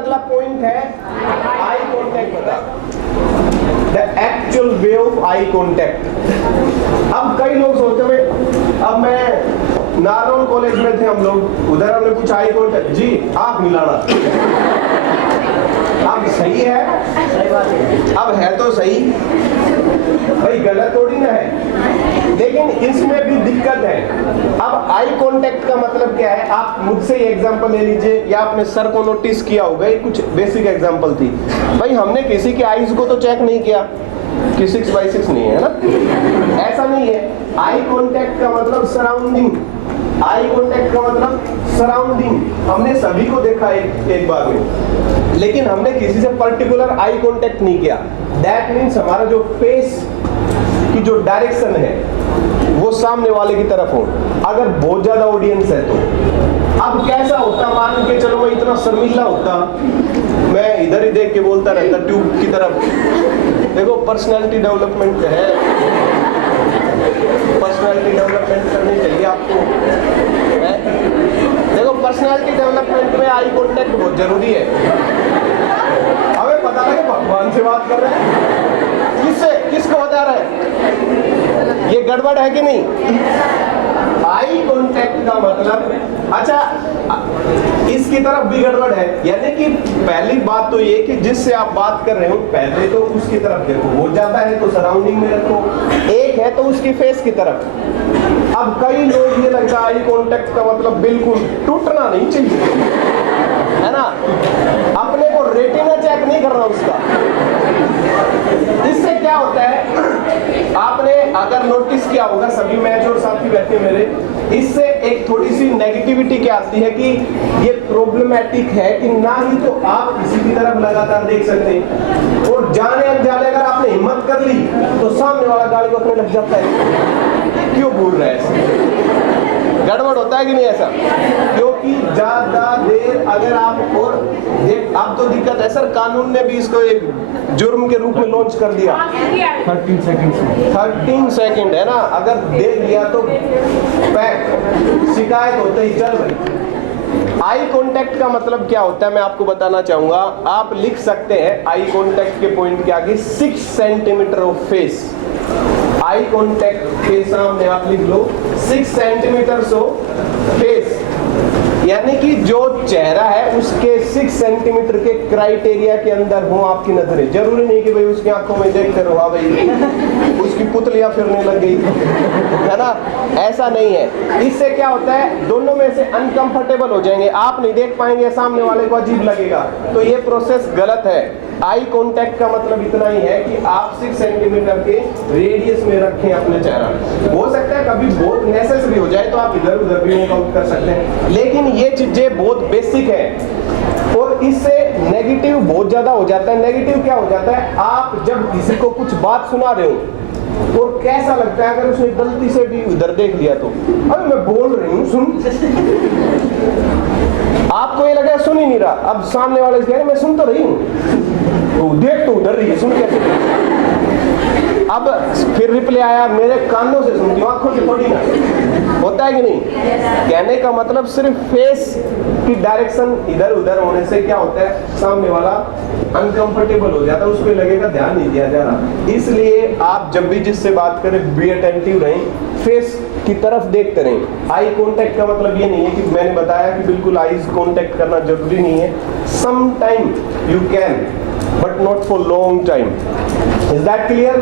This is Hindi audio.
अगला पॉइंट है आई कॉन्टेक्ट बता, the actual way of eye contact. अब कई लोग सोचते हैं, अब मैं नारोल कॉलेज में थे हम लोग, उधर हमने कुछ आई कॉन्टेक्ट, जी आप मिलाना, अब सही है, अब है तो सही भाई, गलत थोड़ी ना है, लेकिन इसमें भी दिक्कत है। अब आई कांटेक्ट का मतलब क्या है, आप मुझसे ही एग्जांपल ले लीजिए, या आपने सर को नोटिस किया होगा, ये कुछ बेसिक एग्जांपल थी भाई, हमने किसी के आईज को तो चेक नहीं किया कि 6x6 नहीं है ना, ऐसा नहीं है। आई कांटेक्ट का मतलब सराउंडिंग, आई कांटेक्ट का मतलब सराउंडिंग, हमने सभी को देखा एक बार में, लेकिन हमने किसी से पर्टिकुलर आई कांटेक्ट नहीं किया। दैट मीन्स हमारा जो फेस की जो डायरेक्शन है वो सामने वाले की तरफ हो, अगर बहुत ज्यादा ऑडियंस है तो। अब कैसा होता, मान के चलो मैं इतना शर्मीला होता, मैं इधर ही देख के बोलता रहता ट्यूब की तरफ, देखो पर्सनालिटी डेवलपमेंट है, पर्सनालिटी डेवलपमेंट करनी चाहिए आपको, देखो पर्सनालिटी डेवलपमेंट में आई कांटेक्ट बहुत जरूरी है। हमें पता लगे भगवान से बात कर रहे हैं, किससे, किसको बता रहे हैं, ये गड़बड़ है कि नहीं। आई कांटेक्ट का मतलब, अच्छा इसकी तरफ भी गड़बड़ है, यानी कि पहली बात तो ये कि जिससे आप बात कर रहे हो पहले तो उसकी तरफ देखो, वो ज्यादा है तो सराउंडिंग में रखो, एक है तो उसकी फेस की तरफ। अब कई लोग ये लगता है आई कांटेक्ट का मतलब बिल्कुल टूटना नहीं चाहिए, है ना, अपने को रेटिना चेक नहीं करना उसका। इससे क्या होता है, आपने अगर नोटिस किया होगा, सभी मैच और साथी बैठे मेरे, इससे एक थोड़ी सी नेगेटिविटी क्या आती है कि ये प्रॉब्लमेटिक है कि ना ही तो आप किसी की तरफ लगातार देख सकते हैं, और जाने अनजाने अगर आपने हिम्मत कर ली तो सामने वाला गाड़ी को अपने लग जाता है। क्यों बोल रहे हैं, गड़बड़ होता है कि नहीं ऐसा, क्योंकि ज्यादा देर अगर आप, और अब तो दिक्कत है सर, कानून ने भी इसको एक जुर्म के रूप में लॉन्च कर दिया, 13 सेकंड है ना, अगर देख लिया तो पैक, शिकायत होते ही चल भाई। आई कांटेक्ट का मतलब क्या होता है मैं आपको बताना चाहूंगा, आप लिख सकते हैं आई कांटेक्ट के पॉइंट के आगे 6 centimetre of face, eye contact के सामने आप लिख लो 6 सेंटीमीटर ऑफ फेस, यानी कि जो चेहरा है उसके 6 सेंटीमीटर के क्राइटेरिया के अंदर हो आपकी नजरें। जरूरी नहीं कि भाई उसकी आंखों में देखते रहो भाई उसकी पुतलियां फिरने लग गई, है ना, ऐसा नहीं है। इससे क्या होता है, दोनों में से अनकंफर्टेबल हो जाएंगे, आप नहीं देख पाएंगे, सामने वाले को अजीब लगेगा, तो ये प्रोसेस गलत है। आई कांटेक्ट का मतलब इतना ही है कि आप 6 सेंटीमीटर के रेडियस में रखें अपने चेहरा। हो सकता है कभी बहुत नेसेसरी हो जाए तो आप इधर उधर भी वर्कआउट कर सकते हैं, लेकिन ये चीजें बहुत बेसिक है, और इससे नेगेटिव बहुत ज्यादा हो जाता है। नेगेटिव क्या हो जाता है, आप जब किसी को कुछ बात सुना रहे हो और कैसा लगता है अगर उसने गलती से भी उधर देख लिया तो, अरे मैं बोल रही हूँ सुन, आपको ये लगा सुन ही नहीं रहा, अब सामने वाले कह रहे मैं सुन तो रही हूँ, तो देख तो उधर रही है, सुन कैसे, अब फिर रिप्ले आया मेरे कानों से सुनती हूँ, आंखों से थोड़ी ना, होता है कि नहीं। कहने का मतलब सिर्फ फेस की डायरेक्शन इधर उधर होने से क्या होता है, सामने वाला अनकंफर्टेबल हो जाता है, उस पर लगेगा ध्यान नहीं दिया जा रहा। इसलिए आप जब भी जिससे बात करें बी अटेंटिव रहें, फेस की तरफ देखते रहें। आई कांटेक्ट का मतलब ये नहीं है कि मैंने बताया कि बिल्कुल आईज कांटेक्ट करना जरूरी नहीं है, some time you can but not for long time. Is that clear?